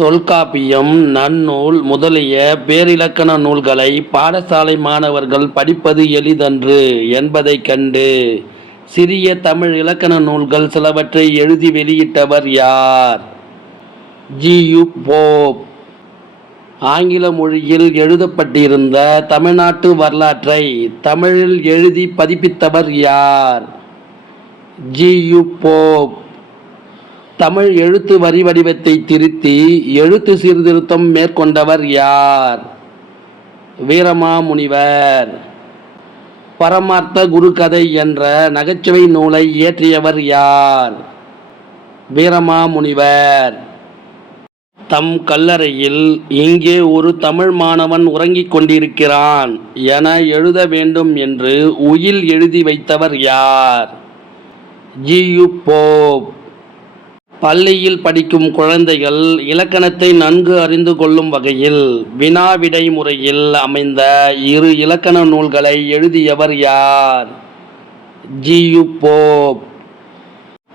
தொல்காப்பியம், நன்னூல் முதலிய பேரிலக்கண நூல்களை பாடசாலை மாணவர்கள் படிப்பது எளிதன்று என்பதைக் கண்டு சிறிய தமிழ் இலக்கண நூல்கள் சிலவற்றை எழுதி வெளியிட்டவர் யார்? ஜி.யு. போப். ஆங்கில மொழியில் எழுதப்பட்டிருந்த தமிழ்நாட்டு வரலாற்றை தமிழில் எழுதி பதிப்பித்தவர் யார்? ஜி.யு. போப். தமிழ் எழுத்து வரி வடிவத்தை திருத்தி எழுத்து சீர்திருத்தம் மேற்கொண்டவர் யார்? வீரமாமுனிவர். பரமார்த்த குருகதை என்ற நகைச்சுவை நூலை இயற்றியவர் யார்? வீரமாமுனிவர். தம் கல்லறையில் இங்கே ஒரு தமிழ் மாணவன் உறங்கிக் கொண்டிருக்கிறான் என எழுத வேண்டும் என்று உயில் எழுதி வைத்தவர் யார்? ஜி.யு. போப். பள்ளியில் படிக்கும் குழந்தைகள் இலக்கணத்தை நன்கு அறிந்து கொள்ளும் வகையில் வினா-விடை முறையில் அமைந்த இரு இலக்கண நூல்களை எழுதியவர் யார்? ஜி.யு. போப்.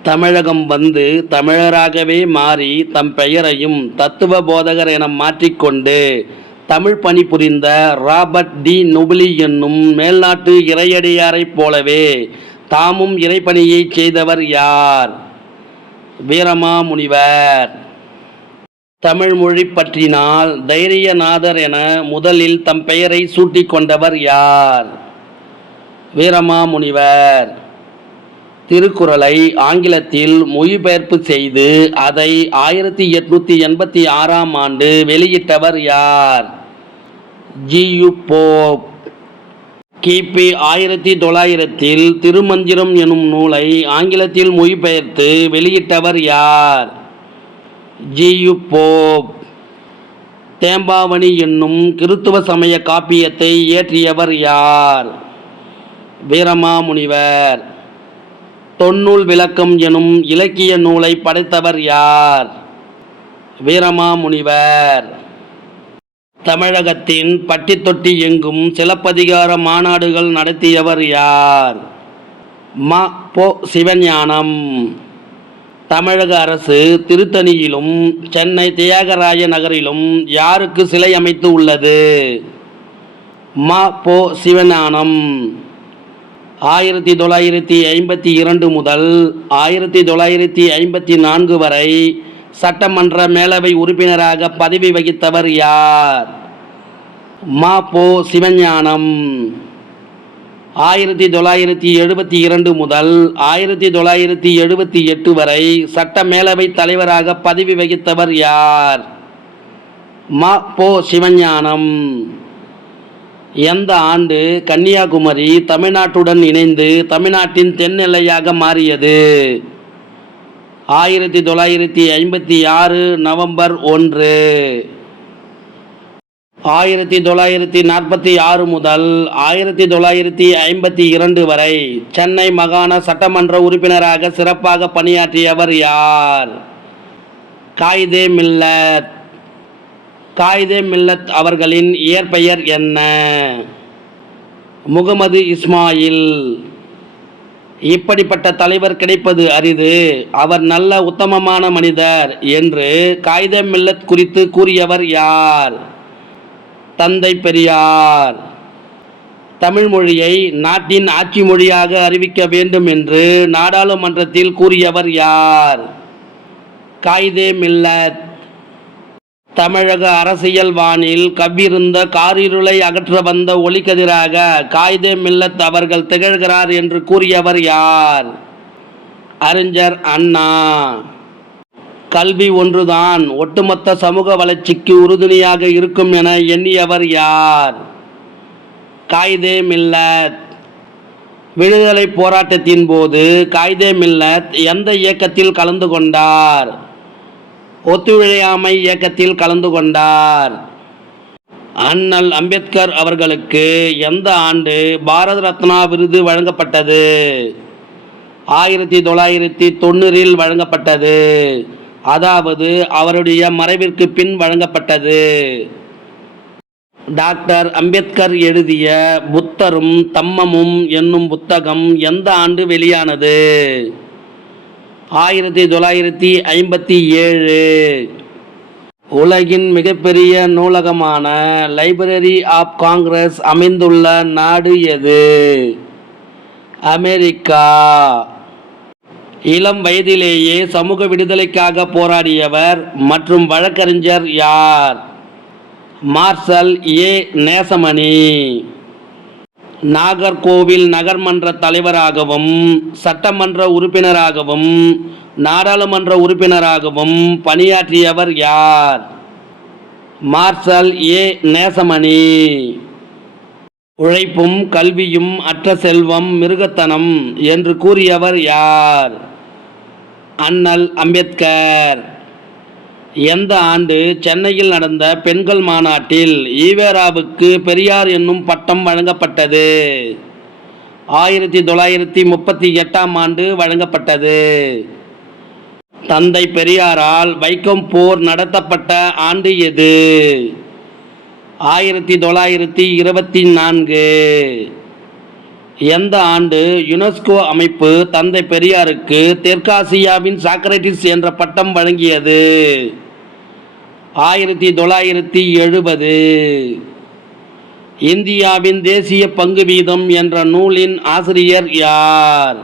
தமிழகம் வந்து தமிழராகவே மாறி தம் பெயரையும் தத்துவ போதகர் என மாற்றிக்கொண்டு தமிழ் பணிபுரிந்த ராபர்ட் டி நொபிலி என்னும் மேல்நாட்டு இறையடியாரைப் போலவே தாமும் இறைப்பணியை செய்தவர் யார்? வீரமாமுனிவர். தமிழ் மொழி பற்றினால் தைரியநாதர் என முதலில் தம் பெயரை சூட்டிக் கொண்டவர் யார்? வீரமாமுனிவர். திருக்குறளை ஆங்கிலத்தில் மொழிபெயர்ப்பு செய்து அதை 1886ஆம் ஆண்டு வெளியிட்டவர் யார்? ஜி.யு. போப். கிபி 1900 திருமந்திரம் எனும் நூலை ஆங்கிலத்தில் மொழிபெயர்த்து வெளியிட்டவர் யார்? ஜி.யு. போப். தேம்பாவணி என்னும் கிறித்துவ சமய காப்பியத்தை இயற்றியவர் யார்? வீரமாமுனிவர். தொன்னூல் விளக்கம் எனும் இலக்கிய நூலை படைத்தவர் யார்? வீரமாமுனிவர். தமிழகத்தின் பட்டி தொட்டி எங்கும் சிலப்பதிகார மாநாடுகள் நடத்தியவர் யார்? ம. பொ. சிவஞானம். தமிழக அரசு திருத்தணியிலும் சென்னை தியாகராய நகரிலும் யாருக்கு சிலை அமைத்து உள்ளது? ம. பொ. சிவஞானம். 1952 முதல் 1954 வரை சட்டமன்ற மேலவை உறுப்பினராக பதவி வகித்தவர் யார்? ம. பொ. சிவஞானம். 1972 முதல் 1978 வரை சட்ட மேலவை தலைவராக பதவி வகித்தவர் யார்? ம. பொ. சிவஞானம். எந்த ஆண்டு கன்னியாகுமரி தமிழ்நாட்டுடன் இணைந்து தமிழ்நாட்டின் தென் எல்லையாக மாறியது? 1956 நவம்பர் 1. 1946 முதல் 1952 வரை சென்னை மாகாண சட்டமன்ற உறுப்பினராக சிறப்பாக பணியாற்றியவர் யார்? காயிதே மில்லத். காயிதே மில்லத் அவர்களின் இயற்பெயர் என்ன? முகமது இஸ்மாயில். இப்படிப்பட்ட தலைவர் கிடைப்பது அரிது, அவர் நல்ல உத்தமமான மனிதர் என்று காயிதே மில்லத் குறித்து கூறியவர் யார்? தந்தை பெரியார். தமிழ் மொழியை நாட்டின் ஆட்சி மொழியாக அறிவிக்க வேண்டும் என்று நாடாளுமன்றத்தில் கூறியவர் யார்? காயிதே மில்லத். தமிழக அரசியல் வானில் கவ்விருந்த காரிருளை அகற்ற வந்த ஒளிக்கதிராக காயிதே மில்லத் அவர்கள் திகழ்கிறார் என்று கூறியவர் யார்? அறிஞர் அண்ணா. கல்வி ஒன்றுதான் ஒட்டுமொத்த சமூக வளர்ச்சிக்கு உறுதுணையாக இருக்கும் என எண்ணியவர் யார்? காயிதே மில்லத். விடுதலை போராட்டத்தின் போது காயிதே மில்லத் எந்த இயக்கத்தில் கலந்து கொண்டார்? ஒத்துழையாமை இயக்கத்தில் கலந்து கொண்டார். அண்ணல் அம்பேத்கர் அவர்களுக்கு எந்த ஆண்டு பாரத ரத்னா விருது வழங்கப்பட்டது? 1990 வழங்கப்பட்டது. அதாவது அவருடைய மறைவிற்கு பின் வழங்கப்பட்டது. டாக்டர் அம்பேத்கர் எழுதிய புத்தரும் தம்மமும் என்னும் புத்தகம் எந்த ஆண்டு வெளியானது? 1957. உலகின் மிகப்பெரிய நூலகமான லைப்ரரி ஆஃப் காங்கிரஸ் அமைந்துள்ள நாடு எது? அமெரிக்கா. இளம் வயதிலேயே சமூக விடுதலைக்காக போராடியவர் மற்றும் வழக்கறிஞர் யார்? Marshal A. நேசமணி. நாகர்கோவில் நகர்மன்ற தலைவராகவும் சட்டமன்ற உறுப்பினராகவும் நாடாளுமன்ற உறுப்பினராகவும் பணியாற்றியவர் யார்? Marshal A. நேசமணி. உழைப்பும் கல்வியும் அற்ற செல்வம் மிருகத்தனம் என்று கூறியவர் யார்? அண்ணல் அம்பேத்கர். எந்த ஆண்டு சென்னையில் நடந்த பெண்கள் மாநாட்டில் ஈவேராவுக்கு பெரியார் என்னும் பட்டம் வழங்கப்பட்டது? 1938 ஆண்டு வழங்கப்பட்டது. தந்தை பெரியாரால் வைக்கம் போர் நடத்தப்பட்ட ஆண்டு எது? 1924. எந்த ஆண்டு யுனெஸ்கோ அமைப்பு தந்தை பெரியாருக்கு தெற்காசியாவின் சாக்ரட்டிஸ் என்ற பட்டம் வழங்கியது? 1970. இந்தியாவின் தேசிய பங்கு வீதம் என்ற நூலின் ஆசிரியர் யார்?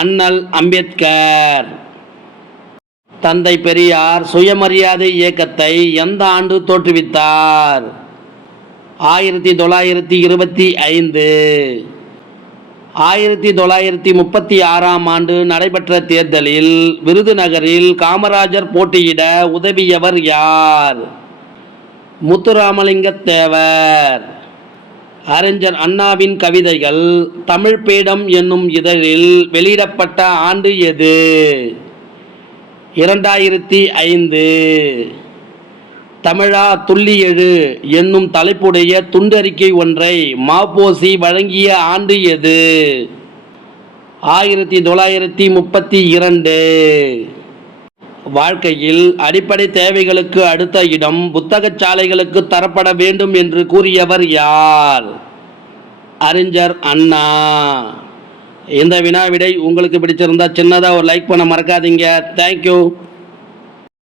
அண்ணல் அம்பேத்கர். தந்தை பெரியார் சுயமரியாதை இயக்கத்தை எந்த ஆண்டு தோற்றுவித்தார்? 1925. 1936 ஆண்டு நடைபெற்ற தேர்தலில் விருதுநகரில் காமராஜர் போட்டியிட உதவியவர் யார்? முத்துராமலிங்க தேவர். அறிஞர் அண்ணாவின் கவிதைகள் தமிழ் பீடம் என்னும் இதழில் வெளியிடப்பட்ட ஆண்டு எது? 2005. தமிழா துள்ளி எழு என்னும் தலைப்புடைய துண்டறிக்கை ஒன்றை ம.பொ.சி. வழங்கிய ஆண்டு எது? 1932. வாழ்க்கையில் அடிப்படை தேவைகளுக்கு அடுத்த இடம் புத்தகச்சாலைகளுக்கு தரப்பட வேண்டும் என்று கூறியவர் யார்? அறிஞர் அண்ணா. இந்த வினா விடை உங்களுக்கு பிடிச்சிருந்தா சின்னதாக ஒரு லைக் பண்ண மறக்காதீங்க. தேங்க்யூ.